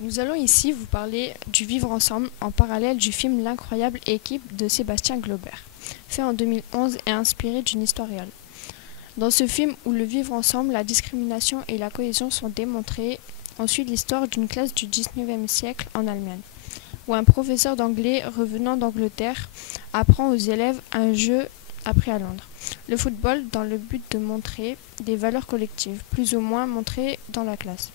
Nous allons ici vous parler du vivre ensemble en parallèle du film L'incroyable équipe de Sébastien Glauber, fait en 2011 et inspiré d'une histoire réelle. Dans ce film où le vivre ensemble, la discrimination et la cohésion sont démontrés, on suit l'histoire d'une classe du 19e siècle en Allemagne, où un professeur d'anglais revenant d'Angleterre apprend aux élèves un jeu appris à Londres, le football, dans le but de montrer des valeurs collectives, plus ou moins montrées dans la classe.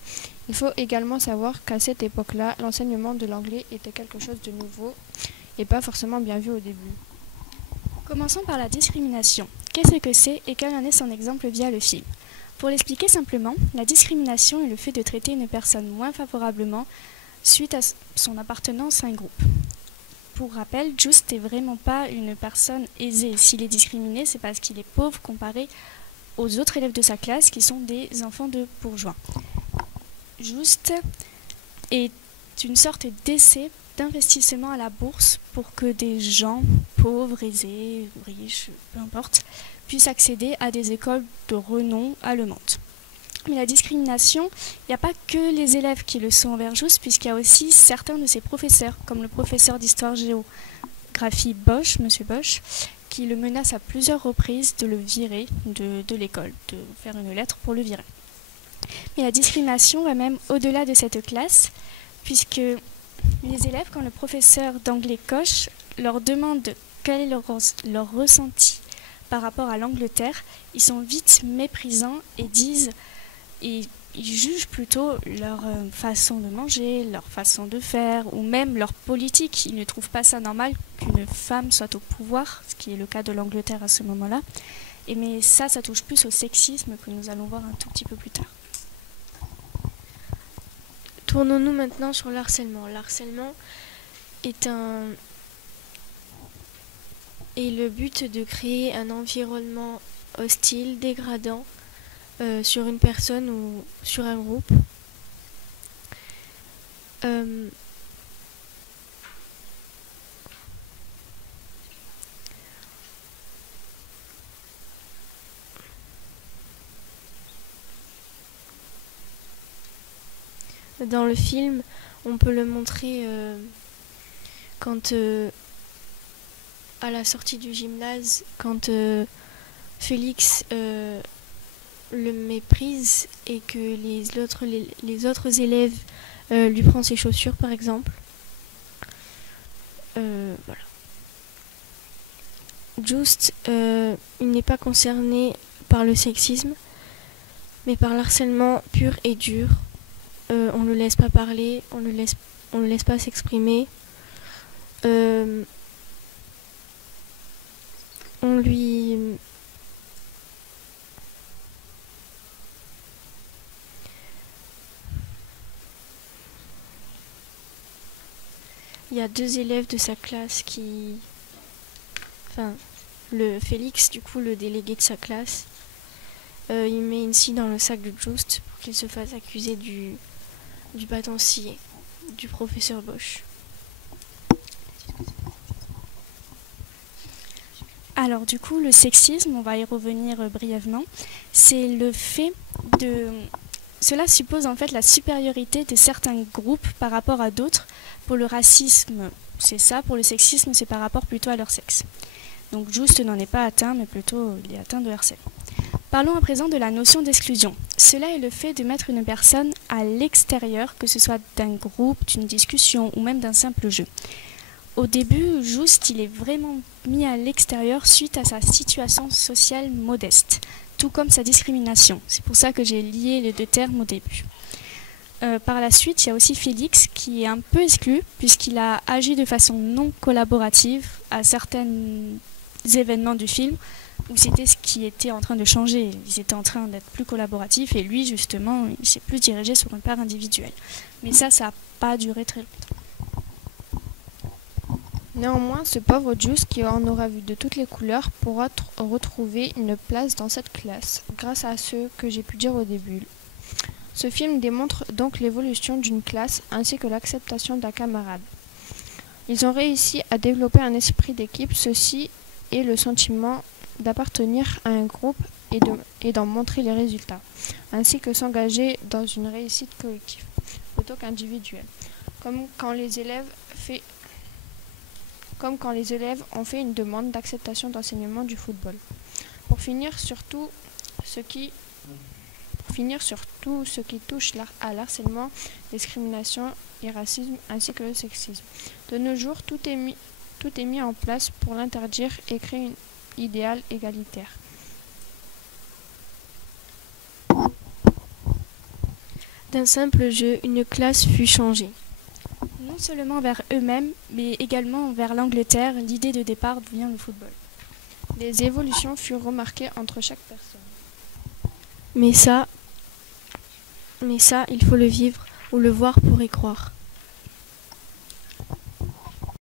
Il faut également savoir qu'à cette époque-là, l'enseignement de l'anglais était quelque chose de nouveau et pas forcément bien vu au début. Commençons par la discrimination. Qu'est-ce que c'est et quel en est son exemple via le film? Pour l'expliquer simplement, la discrimination est le fait de traiter une personne moins favorablement suite à son appartenance à un groupe. Pour rappel, Just n'est vraiment pas une personne aisée. S'il est discriminé, c'est parce qu'il est pauvre comparé aux autres élèves de sa classe qui sont des enfants de bourgeois. Just est une sorte d'essai d'investissement à la bourse pour que des gens pauvres, aisés, riches, peu importe, puissent accéder à des écoles de renom allemandes. Mais la discrimination, il n'y a pas que les élèves qui le sont envers Just, puisqu'il y a aussi certains de ses professeurs, comme le professeur d'histoire-géographie Bosch, Monsieur Bosch, qui le menace à plusieurs reprises de le virer de l'école, de faire une lettre pour le virer. Mais la discrimination va même au-delà de cette classe, puisque les élèves, quand le professeur d'anglais coche, leur demande quel est leur ressenti par rapport à l'Angleterre, ils sont vite méprisants et ils jugent plutôt leur façon de manger, leur façon de faire, ou même leur politique. Ils ne trouvent pas ça normal qu'une femme soit au pouvoir, ce qui est le cas de l'Angleterre à ce moment-là. Mais ça touche plus au sexisme que nous allons voir un tout petit peu plus tard. Tournons-nous maintenant sur l'harcèlement. L'harcèlement est le but de créer un environnement hostile, dégradant sur une personne ou sur un groupe. Dans le film, on peut le montrer quand à la sortie du gymnase, quand Félix le méprise et que les autres élèves lui prennent ses chaussures par exemple. Voilà. Just, il n'est pas concerné par le sexisme, mais par l'harcèlement pur et dur. On ne le laisse pas parler, on ne le laisse pas s'exprimer. On lui... Il y a 2 élèves de sa classe qui... Enfin, le Félix, du coup, le délégué de sa classe, il met une scie dans le sac de Just pour qu'il se fasse accuser du bâton scié du professeur Bosch. Alors du coup, le sexisme, on va y revenir brièvement, c'est le fait de... Cela suppose en fait la supériorité de certains groupes par rapport à d'autres. Pour le racisme, c'est ça. Pour le sexisme, c'est par rapport plutôt à leur sexe. Donc Just n'en est pas atteint, mais plutôt il est atteint de harcèlement. Parlons à présent de la notion d'exclusion. Cela est le fait de mettre une personne à l'extérieur, que ce soit d'un groupe, d'une discussion ou même d'un simple jeu. Au début, Just, il est vraiment mis à l'extérieur suite à sa situation sociale modeste, tout comme sa discrimination. C'est pour ça que j'ai lié les 2 termes au début. Par la suite, il y a aussi Félix qui est un peu exclu puisqu'il a agi de façon non collaborative à certains événements du film où c'était ce qui était en train de changer. Ils étaient en train d'être plus collaboratifs et lui, justement, il s'est plus dirigé sur une part individuelle. Mais ça n'a pas duré très longtemps. Néanmoins, ce pauvre Just qui en aura vu de toutes les couleurs pourra retrouver une place dans cette classe, grâce à ce que j'ai pu dire au début. Ce film démontre donc l'évolution d'une classe ainsi que l'acceptation d'un camarade. Ils ont réussi à développer un esprit d'équipe, ceci est le sentiment d'appartenir à un groupe et d'en montrer les résultats, ainsi que s'engager dans une réussite collective. plutôt qu'individuelle, comme quand les élèves ont fait une demande d'acceptation d'enseignement du football. Pour finir sur tout ce qui touche à l'harcèlement, discrimination et racisme, ainsi que le sexisme. De nos jours, tout est mis en place pour l'interdire et créer un idéal égalitaire. D'un simple jeu, une classe fut changée. Non seulement vers eux-mêmes, mais également vers l'Angleterre, l'idée de départ devient le football. Les évolutions furent remarquées entre chaque personne. Mais ça, il faut le vivre ou le voir pour y croire.